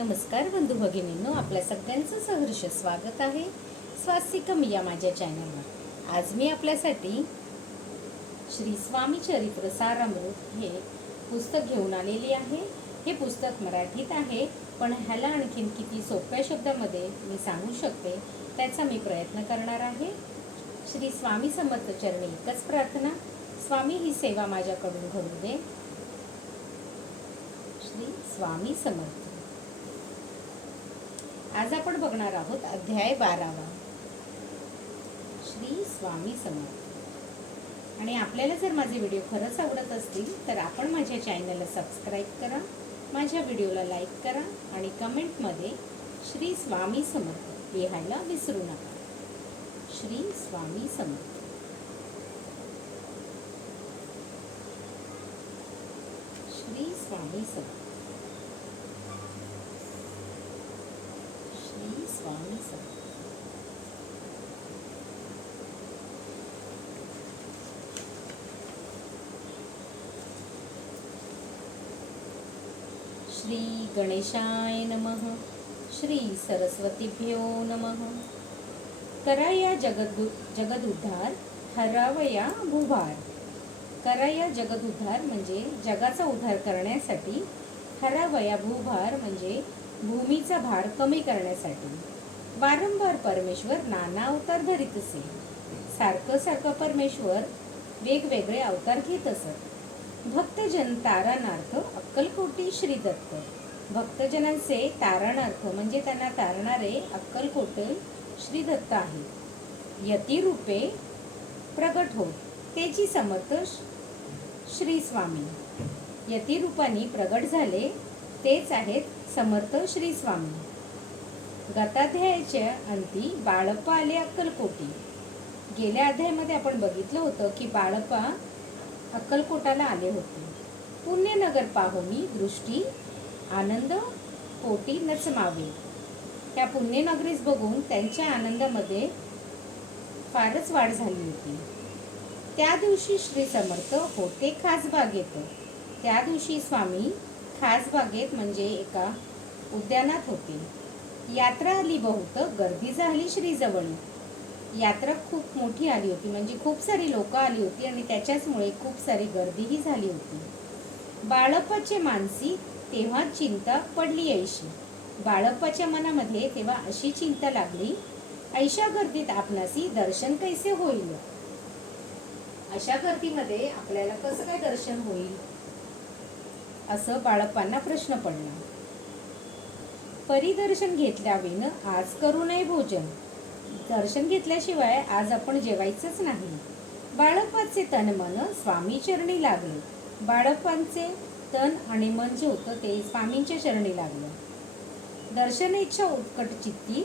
नमस्कार बंधू भगिनींनो आपल्या सगळ्यांचं सहर्ष स्वागत आहे. स्वास्तिकम या माझ्या चॅनलवर आज मी आपल्यासाठी श्री स्वामी चरित्र सारामृत हे पुस्तक घेऊन आलेली आहे. हे पुस्तक मराठीत आहे पण ह्याला आणखीन किती सोप्या शब्दामध्ये मी सांगू शकते त्याचा मी प्रयत्न करणार आहे. श्री स्वामी समर्थ चरणी एकच प्रार्थना. स्वामी ही सेवा माझ्याकडून घडू दे. श्री स्वामी समर्थ. आज आपण बघणार आहोत अध्याय बारावा. श्री स्वामी समर्थ. आणि आपल्याला जर माझे व्हिडिओ खरंच आवडत असतील तर आपण माझ्या चॅनलला सबस्क्राईब करा माझ्या व्हिडिओला लाईक करा आणि कमेंटमध्ये श्री स्वामी समर्थ लिहायला विसरू नका. श्री स्वामी समर्थ. श्री स्वामी समर्थ श्री स्वामी श्री गणेशाय नमः श्री सरस्वतीभ्यो नमः करा जगदु जगद जगदुद्धार हरावया भुभार कराया जगदुद्धार म्हणजे जगाचा उद्धार करण्यासाठी हरावया भूभार म्हणजे भूमीचा भार कमी करण्यासाठी. वारंवार परमेश्वर नाना अवतार धरीत असे. सारखं सारखं परमेश्वर वेगवेगळे अवतार घेत असत. भक्तजन तारणार्थ अक्कलकोटी श्री दत्त भक्तजनांचे तारणार्थ म्हणजे त्यांना तारणारे अक्कलकोटे श्री दत्त आहे. यतिरूपे प्रगट होत तेची समर्थ श्री स्वामी. यतिरूपाने प्रगट झाले तेच आहेत समर्थ श्री स्वामी. गताध्यायाच्या अंती बाळप्पा आले अक्कलकोटी. गेल्या अध्यायामध्ये आपण बघितलं होतं की बाळप्पा अक्कलकोटाला आले होते. पुण्यनगर पाहुणी दृष्टी आनंद पोटी नचमावे. त्या पुण्यनगरीस बघून त्यांच्या आनंदामध्ये फारच वाढ झाली होती. त्या दिवशी श्री समर्थ होते खासबागेत त्या दिवशी स्वामी खासबागेत म्हणजे एका उद्यानात होते. यात्रा आली बहुत. गर्दी झाली श्रीजवळ यात्रा खूप मोठी आली होती. म्हणजे खूप सारी लोक आली होती आणि त्याच्याचमुळे खूप सारी गर्दीही झाली होती. बाळप्पाचे मानसी तेव्हा चिंता पडली ऐशी. बाळप्पाच्या मनामध्ये तेव्हा अशी चिंता लागली ऐशा गर्दीत आपणासी दर्शन कैसे होईल? अशा गर्दीमध्ये आपल्याला कसं काय दर्शन होईल? असं बाळप्पांना प्रश्न पडला. परिदर्शन घेतल्याविन आज करू नये भोजन. दर्शन घेतल्याशिवाय आज आपण जेवायचंच नाही. बाळप्पाचे तन मन स्वामी चरणी लागले. बाळप्पांचे तन आणि मन जे होतं ते स्वामींच्या चरणी लागलं. दर्शन इच्छा उत्कट चित्ती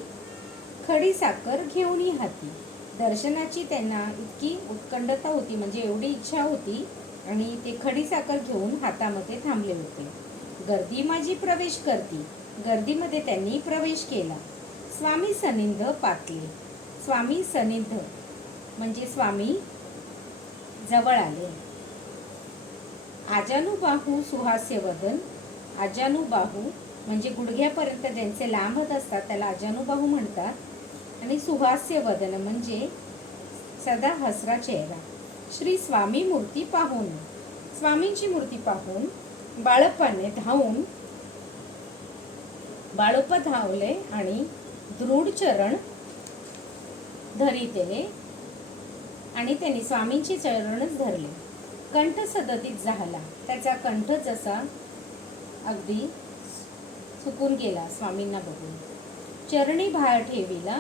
खडी साखर घेऊन हाती. दर्शनाची त्यांना इतकी उत्कंडता होती म्हणजे एवढी इच्छा होती आणि ते खडी साखर घेऊन हातामध्ये थांबले होते. गर्दी माझी प्रवेश करती. गर्दीमध्ये त्यांनी प्रवेश केला. स्वामी सनिंद पातले स्वामी सनिंद म्हणजे स्वामी जवळ आले. आजानुबाहू सुहास्यवदन. आजानुबाहू म्हणजे गुडघ्यापर्यंत ज्यांचे लांब होत असतात त्याला आजानुबाहू म्हणतात. आणि सुहास्यवदन म्हणजे सदा हसरा चेहरा. श्री स्वामी मूर्ती पाहून. स्वामींची मूर्ती पाहून बाळप्पाने धावून बाळोप धावले आणि दृढ चरण धरितेले आणि त्यांनी स्वामींचे चरणच धरले. कंठ सदतीत झाला. त्याचा कंठ जसा अगदी सुकून गेला स्वामींना बघून. चरणी बाहेर ठेविला.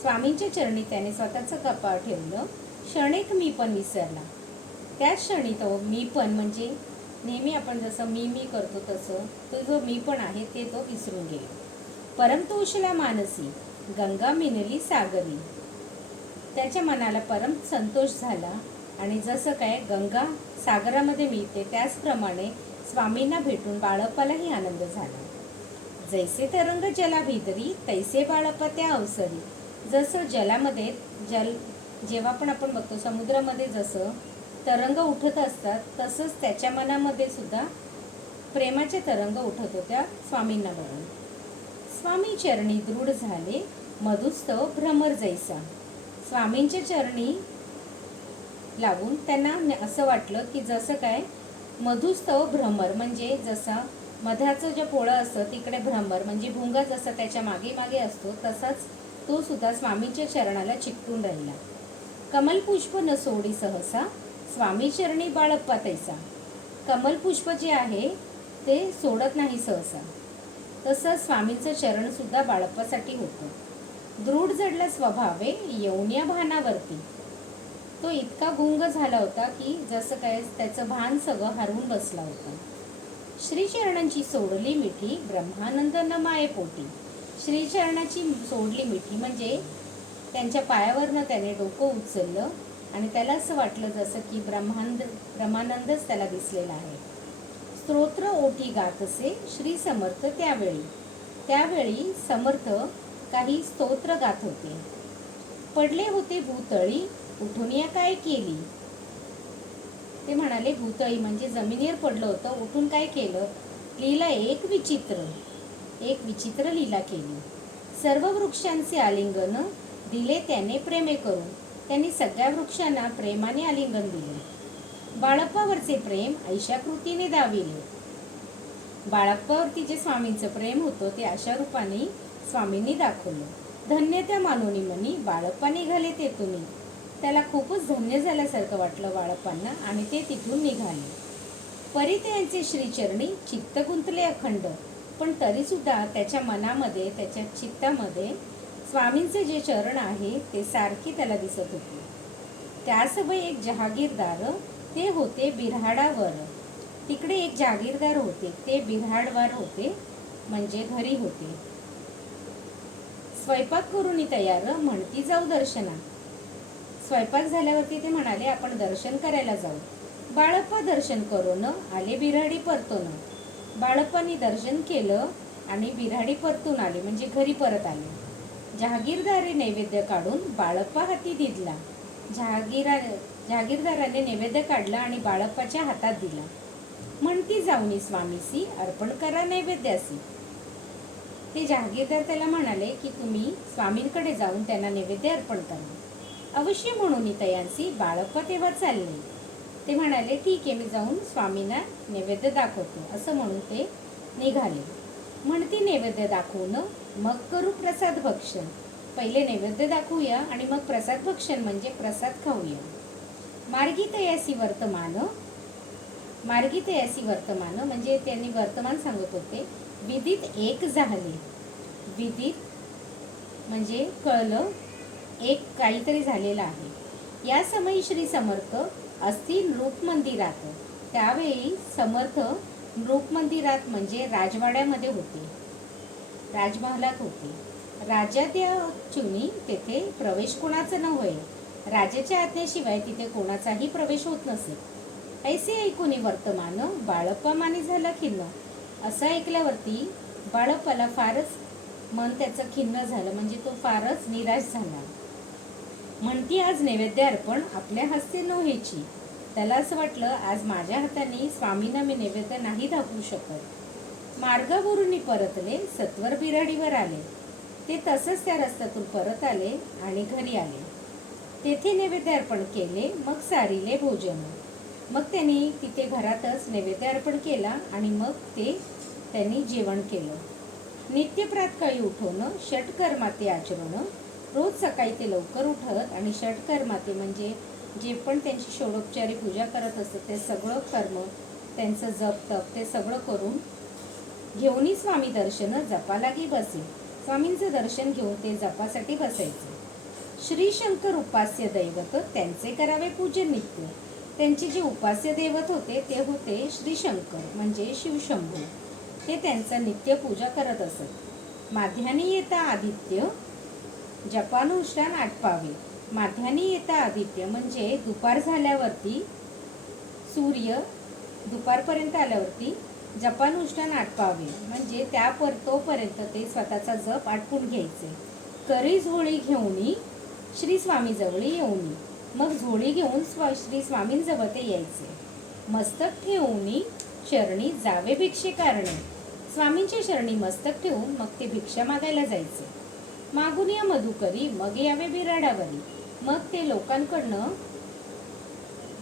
स्वामींच्या चरणी त्याने स्वतःचं कपाळ ठेवलं. क्षणिक मी पण विसरला. त्याच क्षणी तो मी पण म्हणजे नेहमी आपण जसं मी मी करतो तसं तो जो मी पण आहे ते तो विसरून गेला. परमतोषला मानसी गंगा मिनली सागरी. त्याच्या मनाला परम संतोष झाला आणि जसं काय गंगा सागरामध्ये मिळते त्याचप्रमाणे स्वामींना भेटून बाळप्पालाही आनंद झाला. जैसे तरंग जला भिदरी तैसे बाळप्पा त्या अवसरी. जसं जलामध्ये जल जेव्हा पण आपण बघतो समुद्रामध्ये जसं तरंग उठत असतात तसंच त्याच्या मनामध्ये सुद्धा प्रेमाचे तरंग उठत होत्या स्वामींना बघून. स्वामी चरणी दृढ झाले मधुस्तव भ्रमर जैसा. स्वामींच्या चरणी लागून त्यांना असं वाटलं की जसं काय मधुस्तव भ्रमर म्हणजे जसा मधाचं जे पोळं असतं तिकडे भ्रमर म्हणजे भुंगा जसा त्याच्यामागे मागे असतो तसाच तो सुद्धा स्वामींच्या चरणाला चिकटून राहिला. कमलपुष्प न सोडी सहसा स्वामी चरणी बाळप्पा तैसा. कमलपुष्प जे आहे ते सोडत नाही सहसा. तसं स्वामींचं चरण सुद्धा बाळप्पासाठी होतं. दृढ जडला स्वभावे येवण्या भानावरती. तो इतका गुंग झाला होता की जसं काय त्याचं भान सगळं हरवून बसला होता. श्रीचरणांची सोडली मिठी ब्रह्मानंद न मायेपोटी श्रीचरणाची सोडली मिठी म्हणजे त्यांच्या पायावरनं त्याने डोकं उचललं आणि त्याला असं वाटलं जसं की ब्रह्मांड ब्रह्मानंदच त्याला दिसलेला आहे. स्तोत्र ओटी गात असे श्री समर्थ त्यावेळी. त्यावेळी समर्थ काही स्तोत्र गात होते. पडले होते भूतळी उठून या काय केली? ते म्हणाले भूतळी म्हणजे जमिनीवर पडलं होतं उठून काय केलं? लीला एक विचित्र एक विचित्र लीला केली. सर्व वृक्षांचे आलिंगन दिले त्याने प्रेमे करून. त्यांनी सगळ्या वृक्षांना प्रेमाने आलिंगन दिले. बाळप्पावरचे प्रेम ऐशाकृतीने दाविले. बाळप्पावरती जे स्वामींचं प्रेम होतं ते अशा रूपाने स्वामींनी दाखवलं. धन्य त्या मानोनी मनी बाळप्पा निघाले ते तुम्ही. त्याला खूपच धन्य झाल्यासारखं वाटलं बाळप्पांना आणि ते तिथून निघाले. परितयांचे श्रीचरणी चित्त गुंतले अखंड पण तरीसुद्धा त्याच्या मनामध्ये त्याच्या चित्तामध्ये स्वामींचे जे चरण आहे ते सारखे त्याला दिसत होते. त्यासोबत एक जहागीरदार ते होते बिऱ्हाडावर. तिकडे एक जहागीरदार होते ते बिऱ्हाडवर होते म्हणजे घरी होते. स्वयंपाक करून तयार म्हणती जाऊ दर्शना. स्वयंपाक झाल्यावरती ते म्हणाले आपण दर्शन करायला जाऊ. बाळप्पा दर्शन करून आले बिऱ्हाडी परतून. बाळप्पानी दर्शन केलं आणि बिऱ्हाडी परतून आले म्हणजे घरी परत आले. जहागीरदारे नैवेद्य काढून बाळप्पा हाती दिला. जहागीरा जहागीरदाराने नैवेद्य काढला आणि बाळप्पाच्या हातात दिला. म्हणती जाऊनी स्वामीसी अर्पण करा नैवेद्यासी. ते जहागीरदार त्याला म्हणाले की तुम्ही स्वामींकडे जाऊन त्यांना नैवेद्य अर्पण करा. अवश्य म्हणून तयांसी बाळप्पा तेव्हा चालले. ते म्हणाले ठीक आहे मी जाऊन स्वामींना नैवेद्य दाखवतो. असं म्हणून ते निघाले. म्हणती नैवेद्य दाखवून मग करू प्रसाद भक्षण. पहिले नैवेद्य दाखवूया आणि मग प्रसाद भक्षण म्हणजे प्रसाद खाऊया. मार्गी तयासी वर्तमान. मार्गी तयासी वर्तमान म्हणजे त्यांनी वर्तमान सांगत होते विदित एक झाले. विदित म्हणजे कळलं एक काहीतरी झालेलं आहे. या समयी श्री समर्थ असतील रूप मंदिरात. त्यावेळी समर्थ नृप मंदिरात म्हणजे राजवाड्यामध्ये होते. राजमहालात होती. राजा त्या चुनी तेथे प्रवेश कोणाचा न होय राजाच्या आज्ञेशिवाय तिथे कोणाचाही प्रवेश होत नसे. ऐसे ऐकून वर्तमान बाळप्पामाने झालं झाला खिन्न. असं ऐकल्यावरती बाळप्पाला फारच मन त्याचं खिन्न झालं. म्हणजे तो फारच निराश झाला. म्हणती आज नैवेद्य अर्पण आपल्या हस्ते न व्हायची. त्याला असं वाटलं आज माझ्या हाताने स्वामींना मी नैवेद्य नाही दाखवू शकत. मार्गावरून परतले सत्वर बिराडीवर आले. ते तसंच त्या रस्त्यातून परत आले आणि घरी आले. तेथे नैवेद्य अर्पण केले मग सारीले भोजन. मग त्यांनी तिथे घरातच नैवेद्य अर्पण केला आणि मग ते त्यांनी जेवण केलं. नित्य प्रातकाळी षटकर्माते आचरणं रोज सकाळी ते लवकर उठत आणि षटकर्माते म्हणजे जे पण त्यांची षोडोपचारी पूजा करत असत ते सगळं कर्म त्यांचं जप तप ते सगळं करून घेऊनही स्वामी दर्शन जपालागी बसे. स्वामींचं दर्शन घेऊन ते जपासाठी बसायचे. श्री शंकर उपास्य दैवत त्यांचे करावे पूजन नित्य. त्यांचे जे उपास्य दैवत होते ते होते श्री शंकर म्हणजे शिवशंभू. ते त्यांचं नित्य पूजा करत असत. माध्याने येता आदित्य जपानुष्ठान आटपावे माध्यानी येता आदित्य म्हणजे दुपार झाल्यावरती सूर्य दुपारपर्यंत आल्यावरती जपानुष्ठान आटपावे म्हणजे त्या पर तोपर्यंत ते स्वतःचा जप आटपून घ्यायचे. करी झोळी घेऊनी श्री स्वामीजवळ येऊन येऊनी मग झोळी घेऊन स्व श्री स्वामींजवळ ते यायचे. मस्तक ठेवूनी चरणी जावे भिक्षे कारणे. स्वामींच्या चरणी मस्तक ठेवून मग ते भिक्षा मागायला जायचे. मागून या मधुकरी मग यावे बिराडावरी. मग ते लोकांकडनं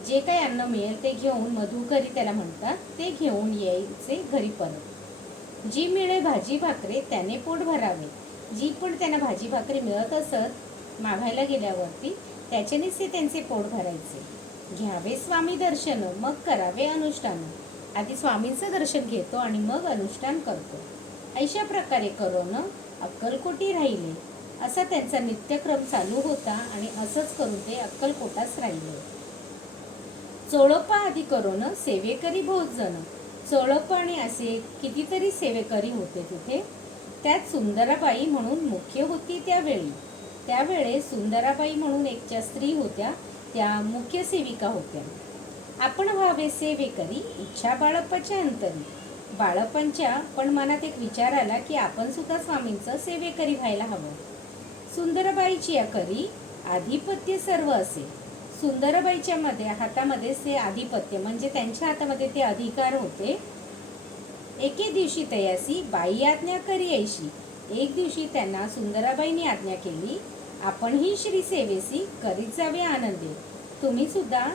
जे काही अन्न मिळेल ते घेऊन मधुकरी त्याला म्हणतात ते घेऊन यायचे घरी परत. जी मिळे भाजी भाकरे त्याने पोट भरावे. जी पण त्यांना भाजी भाकरी मिळत असत मागायला गेल्यावरती त्याच्यानेच ते त्यांचे पोट भरायचे. घ्यावे स्वामी दर्शन मग करावे अनुष्ठान. आधी स्वामींचं दर्शन घेतो आणि मग अनुष्ठान करतो. अशा प्रकारे करून अक्कलकोटी राहिले. असा त्यांचा नित्यक्रम चालू होता आणि असंच करून ते अक्कलकोटाच राहिले. चोळप्पा आधी करून सेवेकरी भोजन चोळप्पा आणि असे कितीतरी सेवेकरी होते तिथे. त्यात सुंदराबाई म्हणून मुख्य होती त्यावेळी. त्यावेळेस सुंदराबाई म्हणून एकच्या स्त्री होत्या त्या मुख्य सेविका होत्या. आपण व्हावे सेवेकरी इच्छा बाळप्पाच्या अंतरी. बाळप्पांच्या पण मनात एक विचार आला की आपण सुद्धा स्वामींचं सेवेकरी व्हायला हवं. सुंदरबाईची या करी आधिपत्य सर्व असे. सुंदरबाईच्या मध्ये हातामध्ये ते आधिपत्य म्हणजे त्यांच्या हातामध्ये ते अधिकार होते. एके दिवशी तयासी बाई आज्ञा करी ऐशी. एक दिवशी त्यांना सुंदराबाईंनी आज्ञा केली आपणही श्री सेवेसी करीत जावे आनंदे. तुम्ही सुद्धा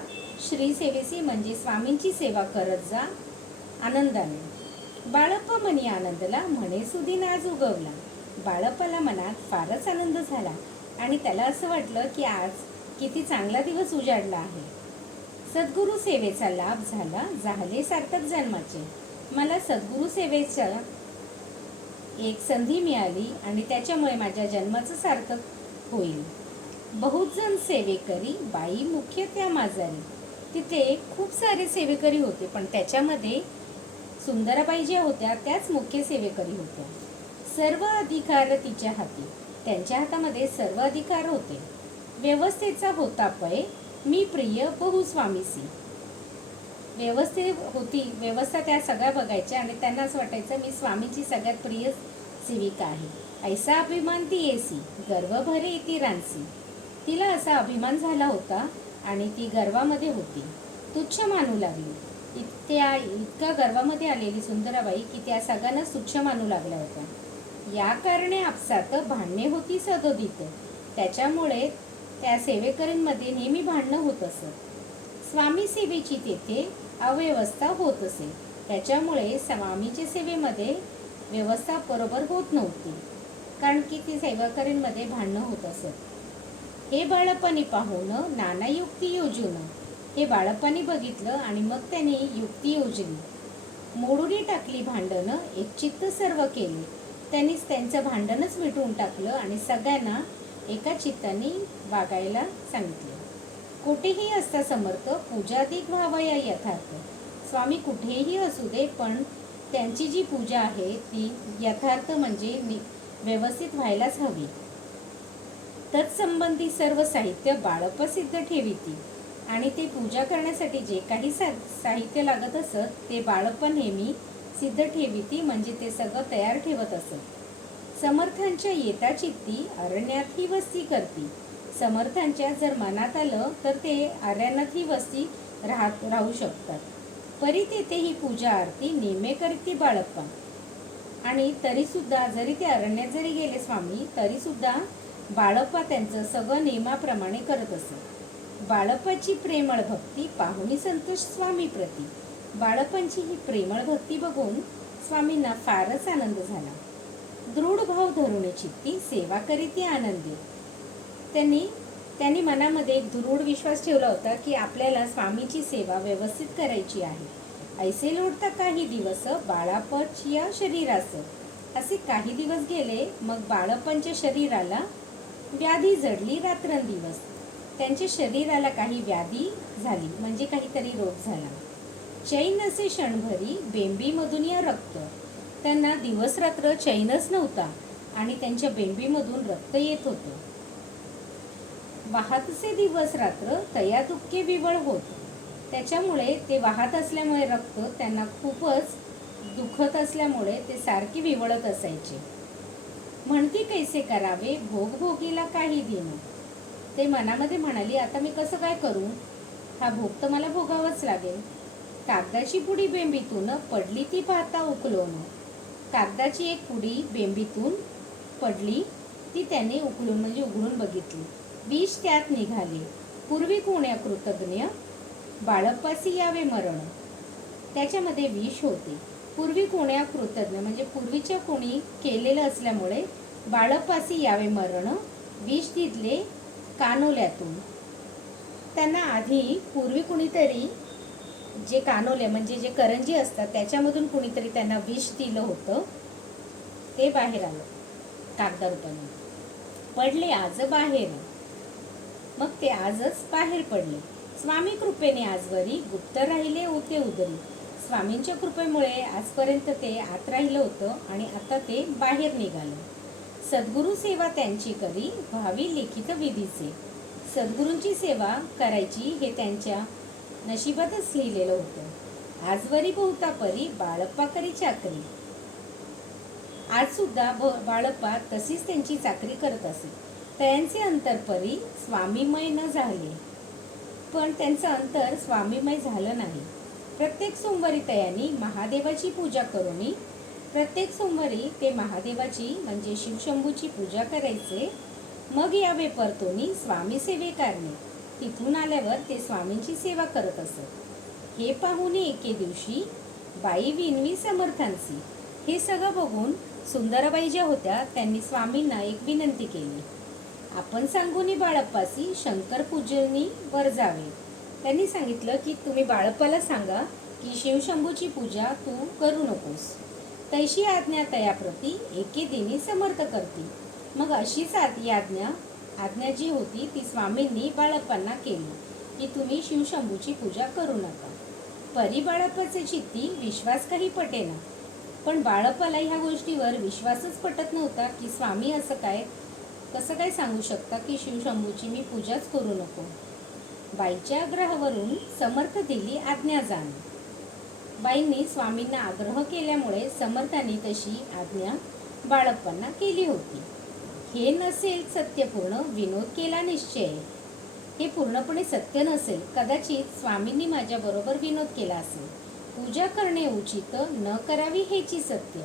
श्री सेवेसी म्हणजे स्वामींची सेवा करत जा आनंदाने. बाळप्पा म्हणी आनंदला म्हणे सुदीन नाज उगवला. बाळप्पाला मनात फारच आनंद झाला आणि त्याला असं वाटलं की आज किती चांगला दिवस उजाडला आहे. सद्गुरू सेवेचा लाभ झाला झाले सार्थक जन्माचे. मला सद्गुरू सेवेचा एक संधी मिळाली आणि त्याच्यामुळे माझ्या जन्माचं सार्थक होईल. बहुत जण सेवेकरी बाई मुख्य त्या माजारी. तिथे खूप सारे सेवेकरी होते पण त्याच्यामध्ये सुंदराबाई ज्या होत्या त्याच मुख्य सेवेकरी होत्या. सर्व अधिकार तिच्या हाती. त्यांच्या हातामध्ये सर्व अधिकार होते. व्यवस्थेचा होता पय मी प्रिय बहुस्वामीसी व्यवस्थे होती व्यवस्था त्या सगळ्या बघायच्या आणि त्यांना असं वाटायचं मी स्वामीची सगळ्यात प्रिय सेविका आहे. ऐसा अभिमान ती येसी गर्व भरे ती रानसी. तिला असा अभिमान झाला होता आणि ती गर्वामध्ये होती. तुच्छ मानू लागली. इतक्या इतक्या गर्वामध्ये आलेली सुंदराबाई की त्या सगळ्यांना तुच्छ मानू लागल्या होत्या. या कारणे आपसात भांडणे होती सदोदित. त्याच्यामुळे त्या सेवेकरींमध्ये नेहमी भांडणं होत असत. स्वामी सेवेची तेथे अव्यवस्था होत असे. त्याच्यामुळे स्वामीच्या सेवेमध्ये व्यवस्था बरोबर होत नव्हती. कारण की ती सेवेकरींमध्ये भांडणं होत असत. हे बाळपणी पाहून नाना युक्ती योजून हे बाळपणी बघितलं आणि मग त्याने युक्ती योजली. मोडूनी टाकली भांडणं एक चित्त सर्व केले. त्यांनीच त्यांचं भांडणच मिटवून टाकलं आणि सगळ्यांना एका चित्ताने वागायला सांगितलं. कुठेही असता समर्थ पूजाधिक या यथार्थ. स्वामी कुठेही असू दे पण त्यांची जी पूजा आहे ती यथार्थ म्हणजे व्यवस्थित व्हायलाच हवी. तत्संबंधी सर्व साहित्य बाळपसिद्ध ठेविती. आणि ते पूजा करण्यासाठी जे काही सा साहित्य लागत असत ते बाळप्पा नेहमी सिद्ध ठेविती म्हणजे ते सगळं तयार ठेवत असत. समर्थांच्या येता चित्ती अरण्यात ही वस्ती करती. समर्थांच्या जर मनात आलं तर ते अरण्यात ही वस्ती राहत राहू शकतात. परी तेथे ही पूजा आरती नेमे करती बाळप्पा. आणि तरी सुद्धा जरी ते अरण्यात जरी गेले स्वामी तरी सुद्धा बाळप्पा त्यांचं सगळं नियमाप्रमाणे करत असत. बाळप्पाची प्रेमळ भक्ती पाहुणी संतोष स्वामी बाळपणची ही प्रेमळ भक्ती बघून स्वामींना फारच आनंद झाला. दृढ भाव धरुणे चित्ती सेवा करीती आनंदी. त्यांनी त्यांनी मनामध्ये एक दृढ विश्वास ठेवला होता की आपल्याला स्वामीची सेवा व्यवस्थित करायची आहे. ऐसे लोटता काही दिवस बाळापच या शरीरास. असे काही दिवस गेले मग बाळपणच्या शरीराला व्याधी जडली रात्रंदिवस. त्यांच्या शरीराला काही व्याधी झाली म्हणजे काहीतरी रोग झाला. चैन असे क्षणभरी बेंबीमधून या रक्त. त्यांना दिवस रात्र चैनच नव्हता आणि त्यांच्या बेंबीमधून रक्त येत होतं. वाहतसे दिवस रात्र तया दुःखे विवळ होत. त्याच्यामुळे ते वाहत असल्यामुळे रक्त त्यांना खूपच दुखत असल्यामुळे ते सारखे विवळत असायचे. म्हणती कैसे करावे भोग भोगीला काही दिन ते मनामध्ये म्हणाली आता मी कसं काय करू? हा भोग तर मला भोगावाच लागेल. कागदाची पुडी बेंबीतून पडली ती पाहता उकलून. कागदाची एक पुडी बेंबीतून पडली ती त्याने उकलून म्हणजे उघडून बघितली. विष त्यात निघाले. पूर्वी कोण्या कृतज्ञ? बाळप्पासी यावे मरण. त्याच्यामध्ये विष होते. पूर्वी कोण्या कृतज्ञ? म्हणजे पूर्वीच्या कोणी केलेलं असल्यामुळे बाळप्पासी यावे मरण विष दिदले कानोल्यातून. त्यांना आधी पूर्वी कुणीतरी जे कानोले म्हणजे जे करंजी असतात त्याच्यामधून कुणीतरी त्यांना विष दिलं होतं. ते बाहेर आलं कागदारूपाने पडले आज बाहेर. मग ते आजच बाहेर पडले. स्वामी कृपेने आजवरी गुप्त राहिले होते उदरी. स्वामींच्या कृपेमुळे आजपर्यंत ते आत राहिलं होतं आणि आता ते बाहेर निघालं. सद्गुरू सेवा त्यांची करी व्हावी लिखित विधीचे. सद्गुरूंची सेवा करायची हे त्यांच्या नशिबातच लिहिलेलं होतं. आजवरी बहुता परी बाळप्पा करी चाकरी. आज सुद्धा ब बाळप्पा तशीच त्यांची चाकरी करत असे. त्यांचे अंतर परी स्वामीमय न झाले. पण त्यांचं अंतर स्वामीमय झालं नाही. प्रत्येक सोमवारी तयांनी महादेवाची पूजा करून प्रत्येक सोमवारी ते महादेवाची म्हणजे शिवशंभूची पूजा करायचे मग यावे परतोनी स्वामी सेवेकारणे. तिथून आल्यावर ते स्वामींची सेवा करत असत. हे पाहून एके दिवशी बाई विनवी समर्थांची हे सगळं बघून सुंदरबाई ज्या होत्या त्यांनी स्वामींना एक विनंती केली. आपण सांगूनी बाळप्पासी शंकर पूजनी वर जावे. त्यांनी सांगितलं की तुम्ही बाळप्पाला सांगा की शिवशंभूची पूजा तू करू नकोस. तैशी आज्ञा तयाप्रती एके दिनी समर्थ करती. मग अशीच आज्ञा आज्ञा जी होती ती स्वामींनी बाळप्पांना केली की तुम्ही शिवशंभूची पूजा करू नका. परी बाळप्पाचे चित्ती विश्वास काही पटेना. पण बाळप्पाला ह्या गोष्टीवर विश्वासच पटत नव्हता की स्वामी असं काय कसं काय सांगू शकता की शिवशंभूची मी पूजाच करू नको. बाईच्या आग्रहावरून समर्थ दिली आज्ञा जाण. बाईंनी स्वामींना आग्रह केल्यामुळे समर्थांनी तशी आज्ञा बाळप्पांना केली होती. हे नसेल सत्यपूर्ण विनोद केला निश्चय. हे पूर्णपणे सत्य नसेल कदाचित स्वामींनी माझ्याबरोबर विनोद केला असेल. पूजा करणे उचित न करावी हेची सत्य.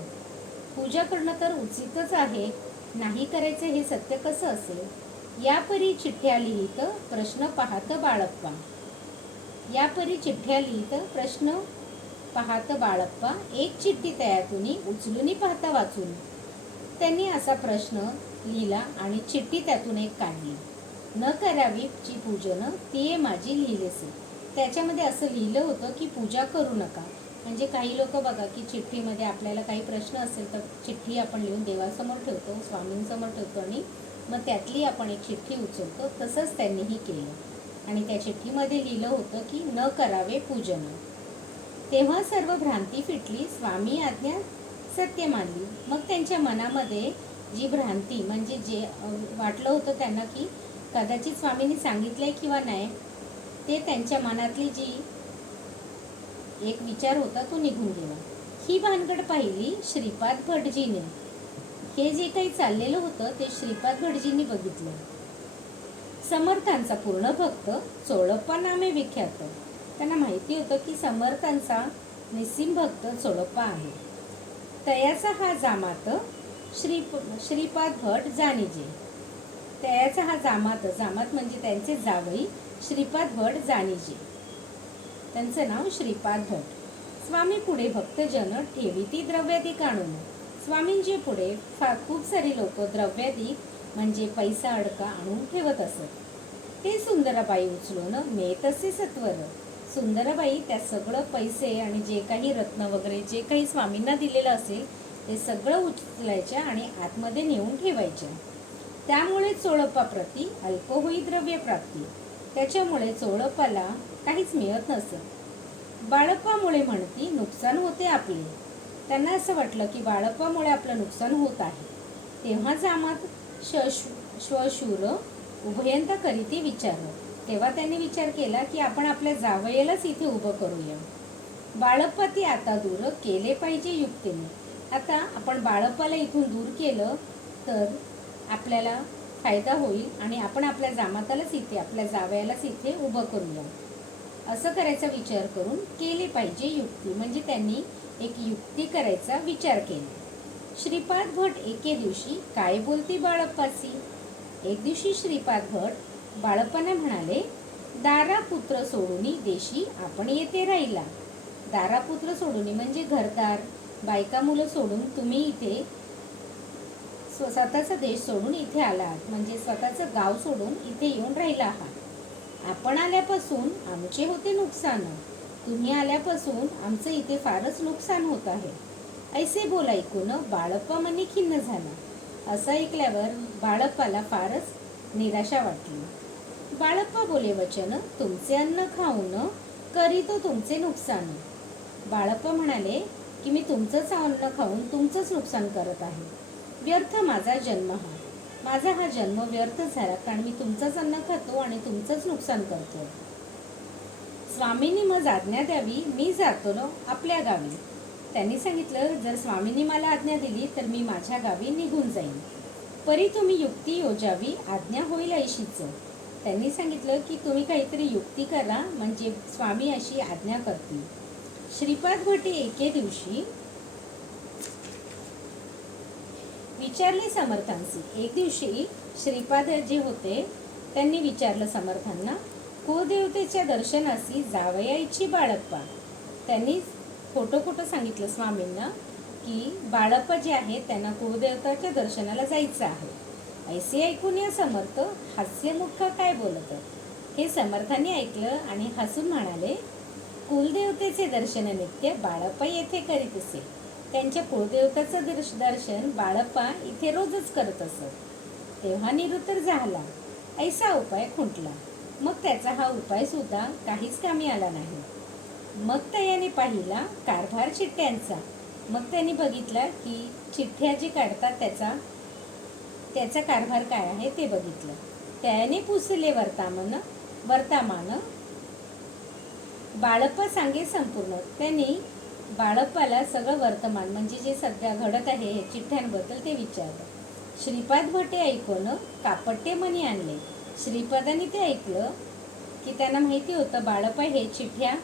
पूजा करणं तर उचितच आहे नाही करायचं हे सत्य कसं असेल? यापरी चिठ्ठ्या लिहित प्रश्न पाहत बाळप्पा. यापरी चिठ्ठ्या लिहित प्रश्न पाहत बाळप्पा. एक चिठ्ठी तयातून उचलून पाहता वाचून. त्यांनी असा प्रश्न लिहिला आणि चिठ्ठी त्यातून एक काढली. न करावी जी पूजन ती माझी लिहिलेसे. त्याच्यामध्ये असं लिहिलं होतं की पूजा करू नका. म्हणजे काही लोक बघा की चिठ्ठीमध्ये आपल्याला काही प्रश्न असेल तर चिठ्ठी आपण लिहून देवासमोर ठेवतो स्वामींसमोर ठेवतो आणि मग त्यातली आपण एक चिठ्ठी उचलतो. तसंच त्यांनीही केलं. आणि त्या चिठ्ठीमध्ये लिहिलं होतं की न करावे पूजन. तेव्हा सर्व भ्रांती फिटली. स्वामी आज्ञा सत्य मानली. मग त्यांच्या मनामध्ये जी भ्रांती म्हणजे जे वाटलं होतं त्यांना की कदाचित स्वामींनी सांगितलंय किंवा नाही ते त्यांच्या मनातली जी एक विचार होता तो निघून गेला. ही भानगड पाहिली श्रीपाद भटजीने. हे जे काही चाललेलं होतं ते श्रीपाद भटजींनी बघितलं. समर्थांचा पूर्ण भक्त चोळप्पा नामे विख्यात. त्यांना माहिती होतं की समर्थांचा निसीम भक्त चोळप्पा आहे. तयाचा हा जामात श्री श्रीपाद भट जाणीजे. त्याचा हा जामात जामात म्हणजे त्यांचे जावई श्रीपाद भट जाणीजे. त्यांचं नाव श्रीपाद भट. स्वामी पुढे भक्तजन ठेवीती द्रव्यादी काढून. स्वामींचे पुढे फार खूप सारे लोक द्रव्यादी म्हणजे पैसा अडका आणून ठेवत असत. ते सुंदराबाई उचलून नेत असे सत्वर. सुंदराबाई त्या सगळं पैसे आणि जे काही रत्न वगैरे जे काही स्वामींना दिलेलं असेल ते सगळं उचलायच्या आणि आतमध्ये नेऊन ठेवायच्या त्यामुळे चोळप्पाप्रती अल्कोहोई द्रव्य प्राप्ती त्याच्यामुळे चोळपाला काहीच मिळत नसत बाळप्पामुळे म्हणती नुकसान होते आपले. त्यांना असं वाटलं की बाळप्पामुळे आपलं नुकसान होत आहे. तेव्हा जामात शशु श्वशूर उभयंता करीती विचारलं. तेव्हा त्यांनी विचार केला की आपण आपल्या जावयालाच इथे उभं करूया. बाळप्पा ती आता दूर केले पाहिजे युक्तीने. आता आपण बाळप्पाला इथून दूर केलं तर आपल्याला फायदा होईल आणि आपण आपल्या जामातालाच इथे आपल्या जावयालाच इथे उभं करूया असं करायचा विचार करून केले पाहिजे युक्ती. म्हणजे त्यांनी एक युक्ती करायचा विचार केला. श्रीपाद भट एके दिवशी काय बोलती बाळप्पाशी एक दिवशी श्रीपाद भट बाळप्पांना म्हणाले दारापुत्र सोडूनी देशी आपण येथे राहिला. दारापुत्र सोडून म्हणजे घरदार. बायका मुलं सोडून तुम्ही इथे स्व- स्वतःचा देश सोडून इथे आलात म्हणजे स्वतःचं गाव सोडून इथे येऊन राहिला आहात. आपण आल्यापासून आमचे होते नुकसान. तुम्ही आल्यापासून आमचं इथे फारच नुकसान होत आहे. ऐसे बोल ऐकून बाळप्पा मने खिन्न झाला. असं ऐकल्यावर बाळप्पाला फारच निराशा वाटली. बाळप्पा बोले वचन तुमचे अन्न खाऊन करीतो तुमचे नुकसान. बाळप्पा म्हणाले की मी तुमचंच अन्न खाऊन तुमचंच नुकसान करत आहे. व्यर्थ माझा जन्म हा. माझा हा जन्म व्यर्थ झाला कारण मी तुमचंच अन्न खातो आणि तुमचंच नुकसान करतो. स्वामींनी मग आज्ञा द्यावी मी जातो ना आपल्या गावी. त्यांनी सांगितलं जर स्वामींनी मला आज्ञा दिली तर मी माझ्या गावी निघून जाईन. परी तुम्ही युक्ती योजावी आज्ञा होईल ऐशीच. त्यांनी सांगितलं की तुम्ही काहीतरी युक्ती करा म्हणजे स्वामी अशी आज्ञा करतील. श्रीपाद भटे एके दिवशी विचारले समर्थांशी. एक दिवशी श्रीपाद जे होते त्यांनी विचारलं समर्थांना कुळदेवतेच्या दर्शनाशी जावयाची बाळप्पा. त्यांनी खोटं खोटं सांगितलं स्वामींना की बाळप्पा जे आहे त्यांना कुळदेवताच्या दर्शनाला जायचं आहे. ऐसे ऐकून या समर्थ हास्यमुख काय बोलत? हे समर्थांनी ऐकलं आणि हसून म्हणाले कुलदेवतेचे दर्शन नित्य बाळप्पा येथे करीत असे. त्यांच्या कुलदेवताचं दर्श दर्शन बाळप्पा इथे रोजच करत असत. तेव्हा निरुत्तर झाला. ऐसा उपाय खुंटला. मग त्याचा हा उपाय सुद्धा काहीच कामी आला नाही. मग त्याने पाहिला कारभार चिठ्ठ्यांचा. मग त्यांनी बघितला की चिठ्ठ्या जे काढतात त्याचा त्याचा कारभार काय आहे ते बघितलं. त्याने पुसले वर्तामान वर्तामान बाळप्पा सांगे संपूर्ण. त्यांनी बाळप्पाला सगळं वर्तमान म्हणजे जे सध्या घडत आहे हे चिठ्ठ्यांबद्दल ते विचारलं. श्रीपाद भटे ऐकून कापट्टे मनी आणले. श्रीपादांनी ते ऐकलं की त्यांना माहिती होतं बाळप्पा हे चिठ्ठ्या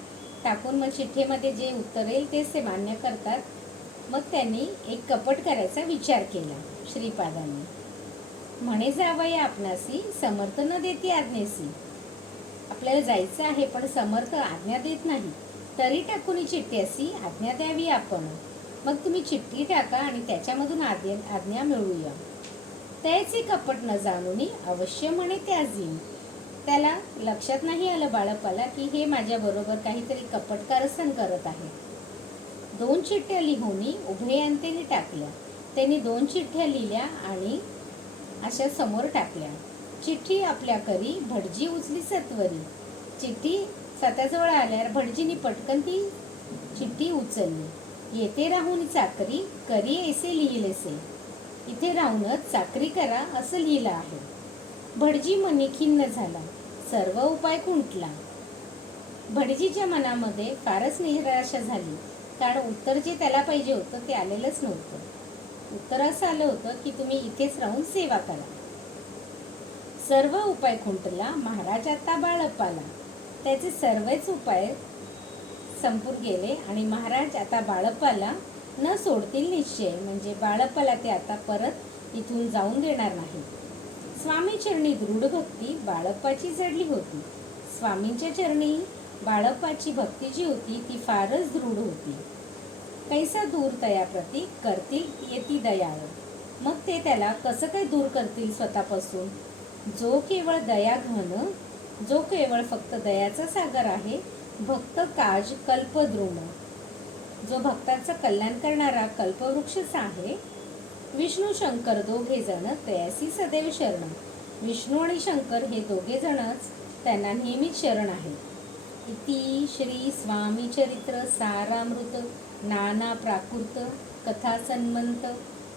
टाकून मग चिठ्ठीमध्ये जे उत्तर येईल तेच ते मान्य करतात. मग त्यांनी एक कपट करायचा विचार केला श्रीपादांनी. म्हणे जावया आपणासी समर्थ न देती आज्ञेसी. आपल्याला जायचं आहे पण समर्थ आज्ञा देत नाही. तरी टाकून चिठ्ठी अशी आज्ञा द्यावी आपण. मग तुम्ही चिठ्ठी टाका आणि त्याच्यामधून आज्ञा आज्ञा मिळवूया. त्याचे कपट न जाणून अवश्य म्हणे त्याजी त्याला लक्षात नाही आलं बाळपाला की हे माझ्याबरोबर काहीतरी कपट कारस्थान करत आहे. दोन चिठ्ठ्या लिहून उभे टाकल्या. त्यांनी दोन चिठ्ठ्या लिहिल्या आणि अशा समोर टाकल्या. चिठ्ठी आपल्या करी भटजी उचली सत्वरी. चिठ्ठी स्वतःजवळ आल्यावर भटजीनी पटकन ती चिठ्ठी उचलली. येते राहून चाकरी करी ऐसे लिहिलेसे इथे राहूनच चाकरी करा असं लिहिलं आहे. भटजी मनी खिन्न झाला. सर्व उपाय कुंटला भटजीच्या मनामध्ये फारच निराशा झाली. कारण उत्तर जे त्याला पाहिजे होतं ते आलेलंच नव्हतं. उत्तर असं आलं होतं की तुम्ही इथेच राहून सेवा करा. सर्व उपाय खुंटला महाराज आता बाळपाला त्याचे सर्वच उपाय संपूर गेले आणि महाराज आता बाळपाला न सोडतील निश्चय म्हणजे बाळपाला ते आता परत इथून जाऊन देणार नाही. स्वामी चरणी दृढ भक्ती बाळप्पाची जडली होती. स्वामींच्या चरणी बाळप्पाची भक्ती जी होती ती फारच दृढ होती. कैसा दूर तयाप्रती करतील येती दयाळ. मग ते त्याला कसं काय दूर करतील स्वतःपासून? जो केवळ दया घन जो केवळ फक्त दयाचा सागर आहे भक्त काज कल्पद्रुम. जो भक्तांचं कल्याण करणारा कल्पवृक्षच आहे विष्णू शंकर दोघे जण तयासी सदैव शरण. विष्णू आणि शंकर हे दोघे जणच त्यांना नेहमीच शरण आहे इति श्री स्वामी चरित्र सारामृत नाना प्राकृत कथा सन्मंत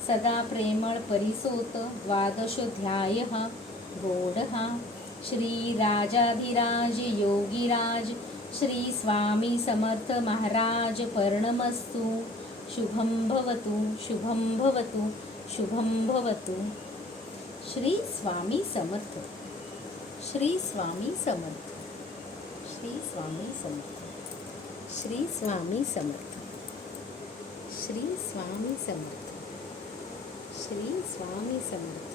सदा प्रेमळ परिसोत द्वादशोध्याय गोड श्री राजाधिराज योगीराज श्री स्वामी समर्थ महाराज पर्णमस्तु शुभं भवतु शुभं भवतु शुभं भवतु। श्री स्वामी समर्थ। श्री स्वामी समर्थ। श्री स्वामी समर्थ। श्री स्वामी समर्थ। श्री स्वामी समर्थ। श्री स्वामी समर्थ।